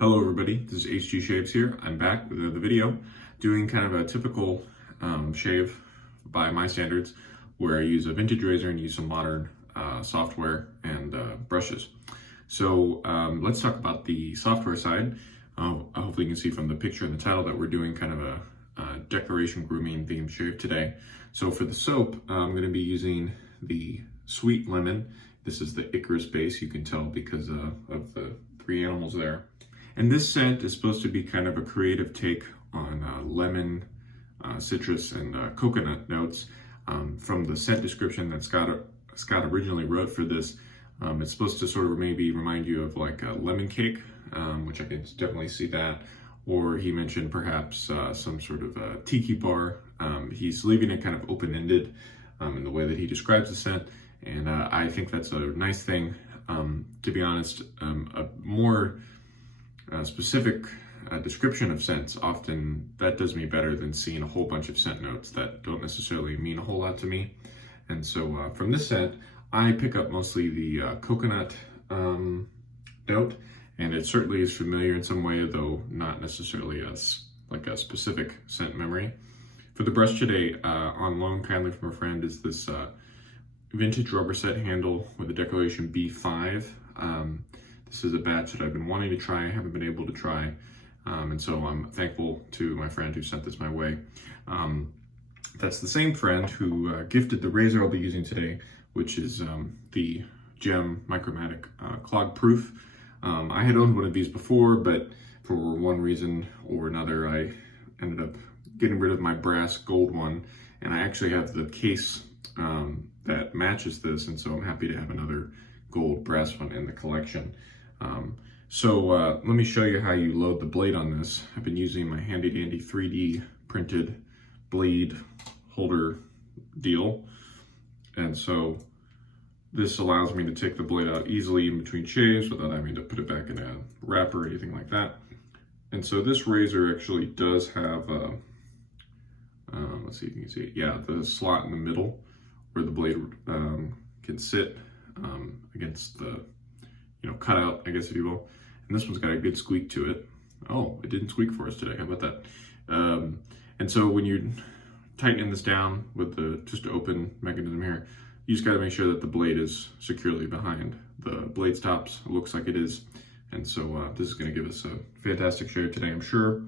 Hello everybody, this is HG Shaves here. I'm back with another video doing kind of a typical shave by my standards where I use a vintage razor and use some modern software and brushes. So let's talk about the software side. Hopefully you can see from the picture and the title that we're doing kind of a decoration grooming themed shave today. So for the soap, I'm going to be using the Sweet Lemon. This is the Icarus base, you can tell because of the three animals there. And this scent is supposed to be kind of a creative take on lemon, citrus, and coconut notes. From the scent description that Scott originally wrote for this, it's supposed to sort of maybe remind you of like a lemon cake, which I can definitely see that. Or he mentioned perhaps some sort of tiki bar. He's leaving it kind of open-ended in the way that he describes the scent. And I think that's a nice thing. To be honest, a more specific description of scents, often that does me better than seeing a whole bunch of scent notes that don't necessarily mean a whole lot to me. And so from this scent, I pick up mostly the coconut note, and it certainly is familiar in some way, though not necessarily as like a specific scent memory. For the brush today, on loan kindly from a friend, is this vintage Rubberset handle with the decoration B5. This is a batch that I've been wanting to try, haven't been able to try, and so I'm thankful to my friend who sent this my way. That's the same friend who gifted the razor I'll be using today, which is the Gem Micromatic Clog-Pruf. I had owned one of these before, but for one reason or another, I ended up getting rid of my brass gold one, and I actually have the case that matches this, and so I'm happy to have another gold brass one in the collection. Let me show you how you load the blade on this. I've been using my handy dandy 3D printed blade holder deal, and so this allows me to take the blade out easily in between shaves without having to put it back in a wrapper or anything like that. And so this razor actually does have a, let's see if you can see it. Yeah, the slot in the middle where the blade can sit against the, cutout, I guess, if you will. And this one's got a good squeak to it. Oh, it didn't squeak for us today. How about that? And so when you're tightening this down with the just open mechanism here, you just got to make sure that the blade is securely behind the blade stops. It looks like it is. And so this is going to give us a fantastic shave today, I'm sure.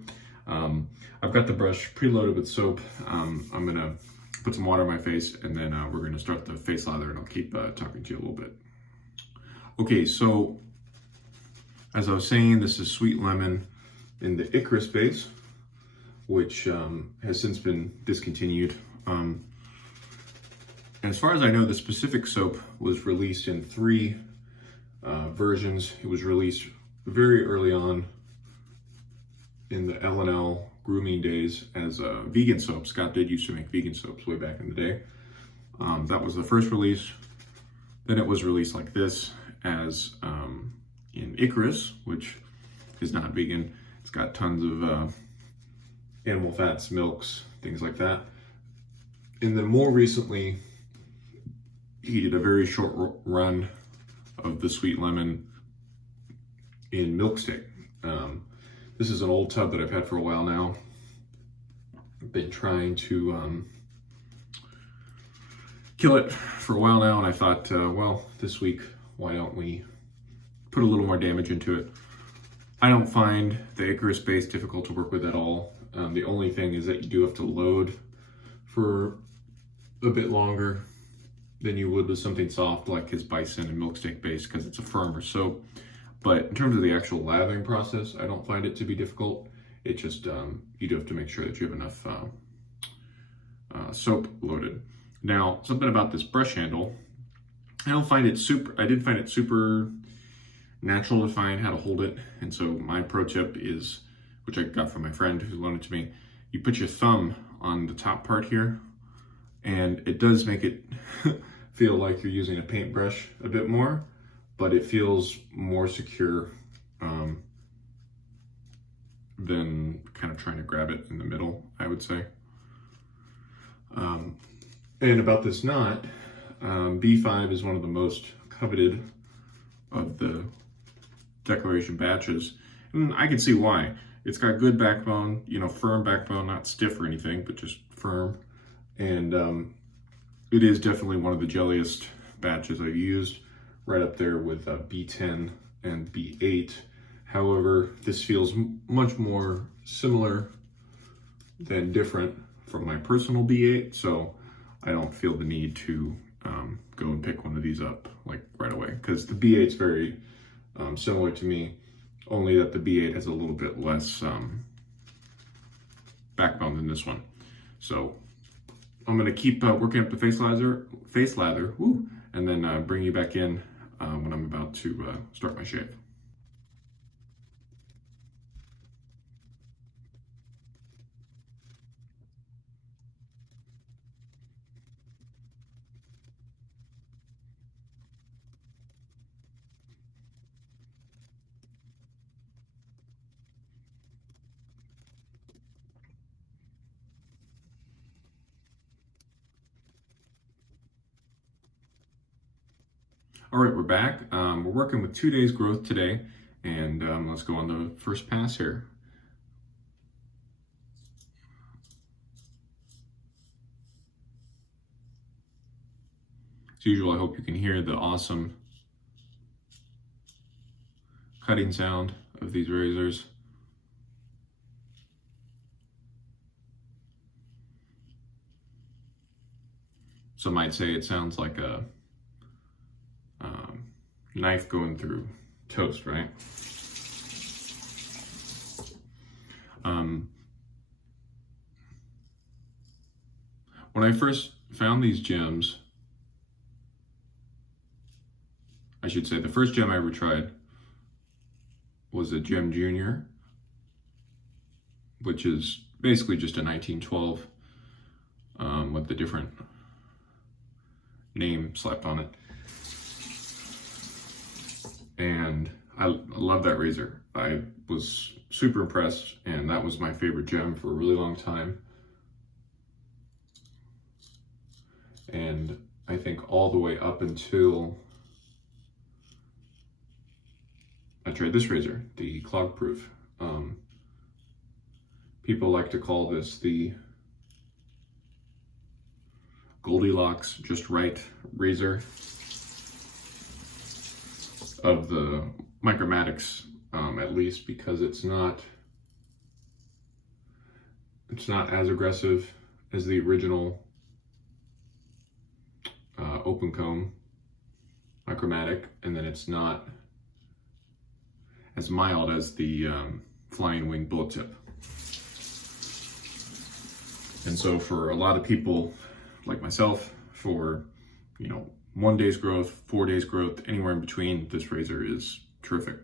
I've got the brush preloaded with soap. I'm going to put some water on my face, and then we're going to start the face lather, and I'll keep talking to you a little bit. Okay, so as I was saying, this is Sweet Lemon in the Icarus base, which has since been discontinued. And as far as I know, the specific soap was released in 3 versions. It was released very early on in the L&L grooming days as a vegan soap. Scott did used to make vegan soaps way back in the day. That was the first release. Then it was released like this as in Icarus, which is not vegan. It's got tons of animal fats, milks, things like that. And then more recently, he did a very short run of the Sweet Lemon in milk stick. This is an old tub that I've had for a while now. I've been trying to kill it for a while now, and I thought, well, this week, why don't we put a little more damage into it? I don't find the Icarus base difficult to work with at all. The only thing is that you do have to load for a bit longer than you would with something soft like his bison and milk stick base, because it's a firmer soap. But in terms of the actual lathering process, I don't find it to be difficult. It just, you do have to make sure that you have enough soap loaded. Now, something about this brush handle, I did find it super natural to find how to hold it. And so my pro tip is, which I got from my friend who loaned it to me, you put your thumb on the top part here, and it does make it feel like you're using a paintbrush a bit more, but it feels more secure than kind of trying to grab it in the middle, I would say. And about this knot, B5 is one of the most coveted of the decoration batches, And I can see why. It's got good backbone, you know, firm backbone, not stiff or anything, but just firm. And it is definitely one of the jelliest batches I've used, right up there with B10 and B8. However, this feels much more similar than different from my personal B8, so I don't feel the need to go and pick one of these up like right away, because the B8's very similar to me, only that the B8 has a little bit less backbone than this one. So I'm gonna keep working up the face lather, woo, and then bring you back in when I'm about to start my shave. All right, we're back. We're working with 2 days growth today, and let's go on the first pass here. As usual, I hope you can hear the awesome cutting sound of these razors. Some might say it sounds like a knife going through toast, right? When I first found these gems, I should say the first gem I ever tried was a Gem Junior, which is basically just a 1912 with the different name slapped on it. And I love that razor. I was super impressed, and that was my favorite gem for a really long time. And I think all the way up until I tried this razor, the Clog-Pruf. People like to call this the Goldilocks just right razor of the Micromatics, at least, because it's not as aggressive as the original open comb Micromatic, and then it's not as mild as the Flying Wing bullet tip. And so for a lot of people like myself, for 1 day's growth, 4 days growth, anywhere in between, this razor is terrific.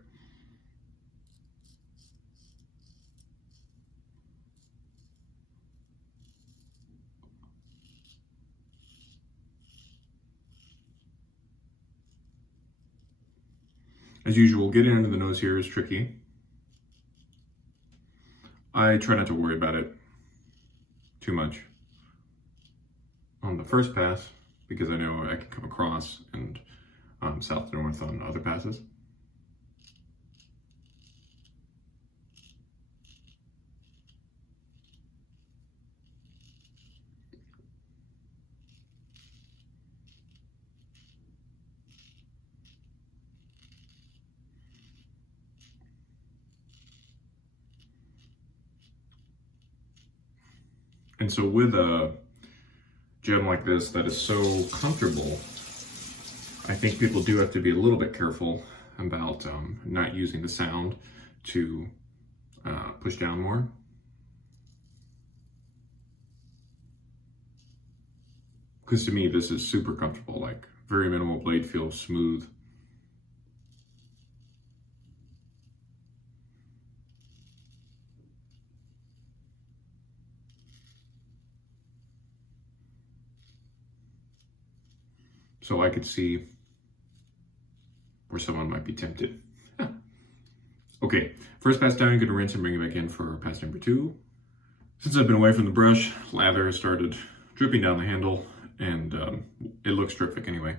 As usual, getting under the nose here is tricky. I try not to worry about it too much on the first pass, because I know I can come across and south to north on other passes. And so with a gem like this that is so comfortable, I think people do have to be a little bit careful about not using the sound to push down more. Because to me, this is super comfortable, like very minimal blade feel, smooth. So I could see where someone might be tempted. Okay, first pass down, I'm gonna rinse and bring it back in for pass number 2. Since I've been away from the brush, lather has started dripping down the handle, and it looks terrific anyway.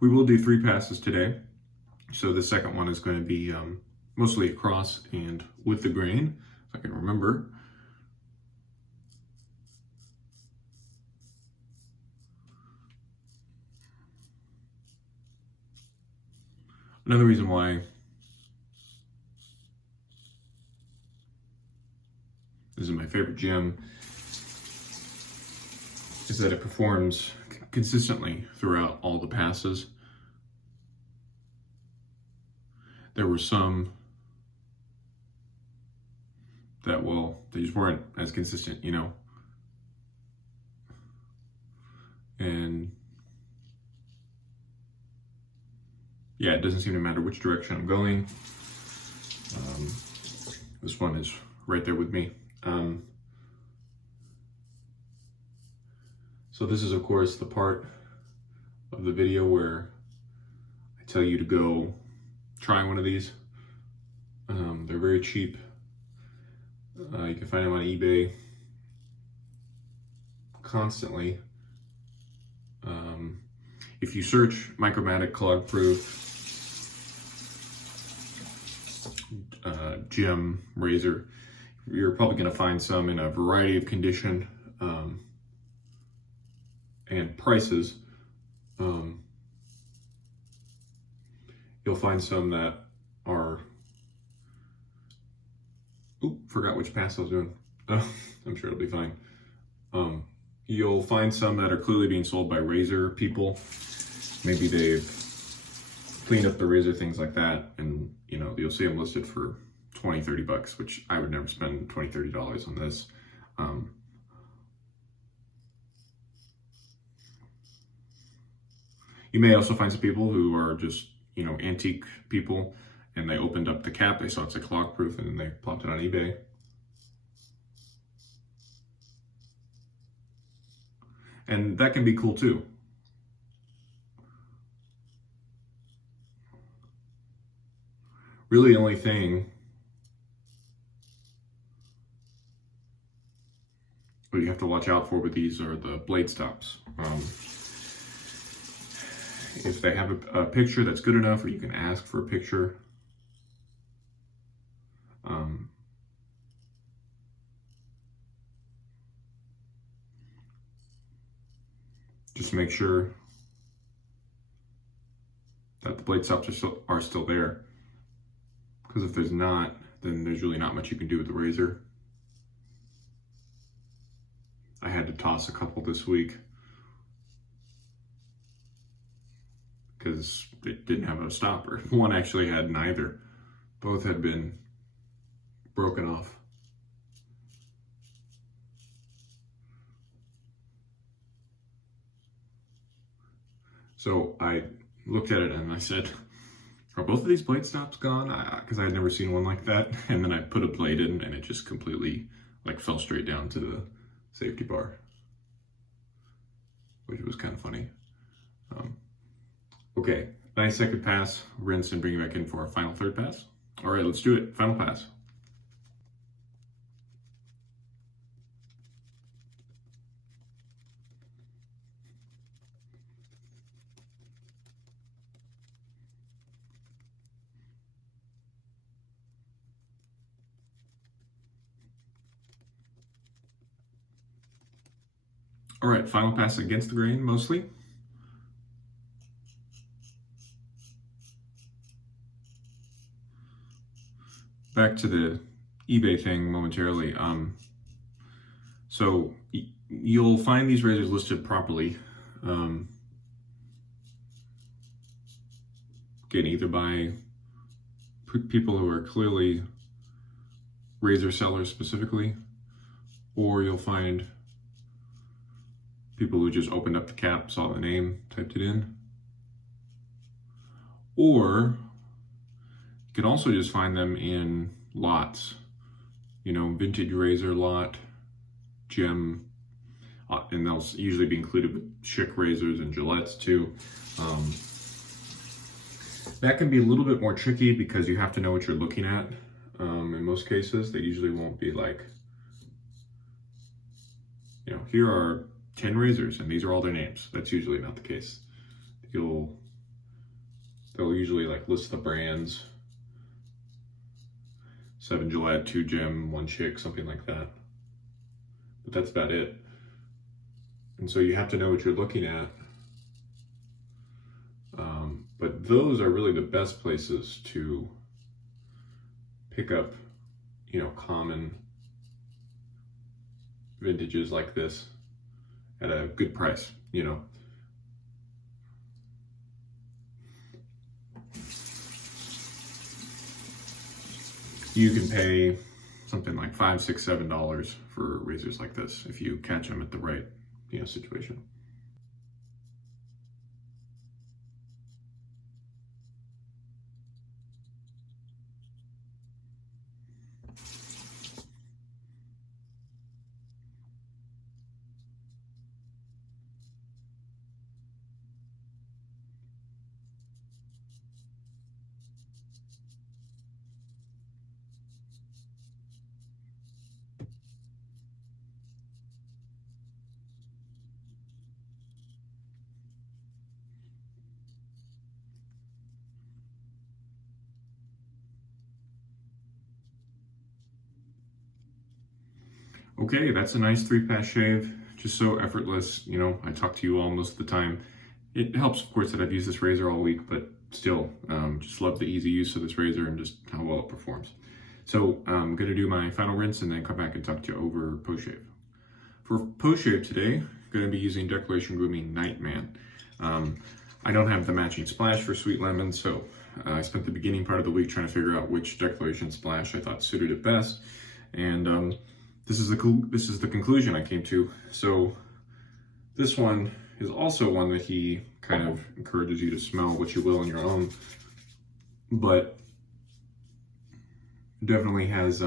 We will do 3 passes today. So the second one is going to be mostly across and with the grain, if I can remember. Another reason why this is my favorite gem is that it performs consistently throughout all the passes. There were some that, well, they just weren't as consistent, you know. And yeah, it doesn't seem to matter which direction I'm going. This one is right there with me. So this is, of course, the part of the video where I tell you to go try one of these. They're very cheap. You can find them on eBay constantly. If you search Micromatic Clog-Pruf gem razor, you're probably going to find some in a variety of condition and prices. You'll find some that are, forgot which pass I was doing. I'm sure it'll be fine. You'll find some that are clearly being sold by razor people. Maybe they've cleaned up the razor, things like that, and you know, you'll see them listed for 20, 30 bucks, which I would never spend $20, $30 on this. You may also find some people who are just, you know, antique people, and they opened up the cap, they saw it's a clog-proof, and then they plopped it on eBay. And that can be cool too. Really, the only thing what you have to watch out for with these are the blade stops. If they have a picture that's good enough, or you can ask for a picture, just make sure that the blade stops are still there. Because if there's not, then there's really not much you can do with the razor. I had to toss a couple this week because it didn't have a stopper. One actually had neither. Both had been broken off. So I looked at it and I said, are both of these blade stops gone? Because I had never seen one like that. And then I put a blade in and it just completely like fell straight down to the safety bar, which was kind of funny. Okay, nice second pass, rinse and bring it back in for our final third pass. All right, let's do it. Final pass. All right, final pass against the grain mostly. Back to the eBay thing momentarily. So you'll find these razors listed properly. Again, either by people who are clearly razor sellers specifically, or you'll find people who just opened up the cap, saw the name, typed it in. Or you can also just find them in lots, you know, vintage razor lot, gem, and they'll usually be included with Schick razors and Gillettes too. That can be a little bit more tricky because you have to know what you're looking at. In most cases, they usually won't be like, you know, here are 10 razors and these are all their names. That's usually not the case. You'll they'll usually like list the brands. 7 Gillette, 2 Gem, 1 Chick, something like that. But that's about it. And so you have to know what you're looking at. But those are really the best places to pick up, you know, common vintages like this at a good price, you know. You can pay something like $5, $6, $7 for razors like this if you catch them at the right, you know, situation. Okay, that's a nice 3-pass shave, just so effortless. You know, I talk to you all most of the time. It helps, of course, that I've used this razor all week, but still, just love the easy use of this razor and just how well it performs. So I'm gonna do my final rinse and then come back and talk to you over post-shave. For post-shave today, I'm gonna be using Declaration Grooming Nightman. I don't have the matching splash for Sweet Lemon, so I spent the beginning part of the week trying to figure out which Declaration splash I thought suited it best. And this is the conclusion I came to. So this one is also one that he kind of encourages you to smell what you will on your own, but definitely has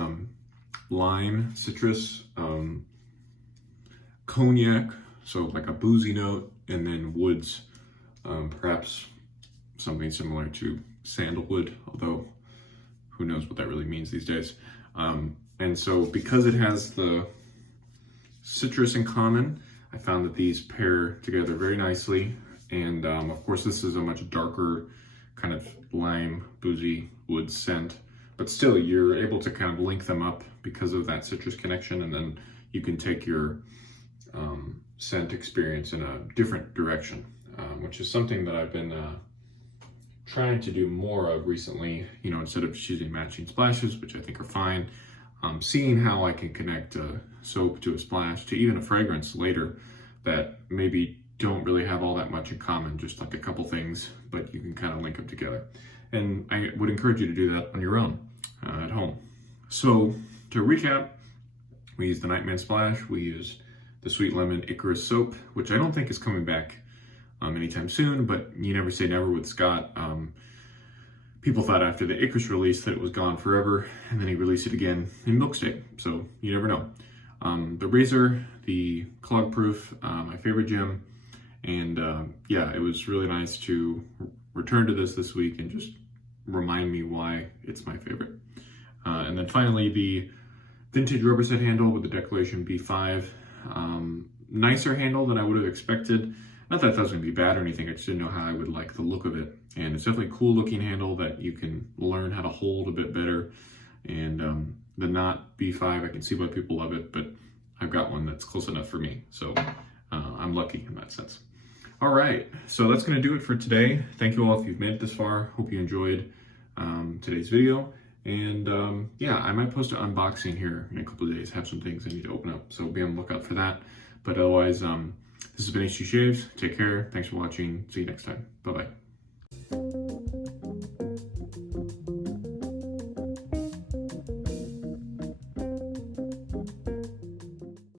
lime, citrus, cognac, so like a boozy note, and then woods, perhaps something similar to sandalwood, although who knows what that really means these days. And so because it has the citrus in common, I found that these pair together very nicely. And of course, this is a much darker kind of lime, boozy wood scent, but still you're able to kind of link them up because of that citrus connection. And then you can take your scent experience in a different direction, which is something that I've been trying to do more of recently, you know, instead of just using matching splashes, which I think are fine. Seeing how I can connect a soap to a splash to even a fragrance later that maybe don't really have all that much in common, just like a couple things, but you can kind of link them together. And I would encourage you to do that on your own at home. So to recap, we used the Nightman splash, we used the Sweet Lemon Icarus soap, which I don't think is coming back anytime soon, but you never say never with Scott. People thought after the Icarus release that it was gone forever, and then he released it again in milk state, so you never know. The razor, the Clog-Pruf, my favorite gem, and yeah, it was really nice to return to this week and just remind me why it's my favorite. And then finally, the vintage Rubberset handle with the Declaration B5. Nicer handle than I would have expected. Not that was going to be bad or anything, I just didn't know how I would like the look of it. And it's definitely a cool looking handle that you can learn how to hold a bit better. And the Knot B5, I can see why people love it, but I've got one that's close enough for me. So I'm lucky in that sense. All right, so that's going to do it for today. Thank you all if you've made it this far. Hope you enjoyed today's video. And yeah, I might post an unboxing here in a couple of days. Have some things I need to open up, so be on the lookout for that. But otherwise, this has been H2 Shaves. Take care. Thanks for watching. See you next time. Bye-bye.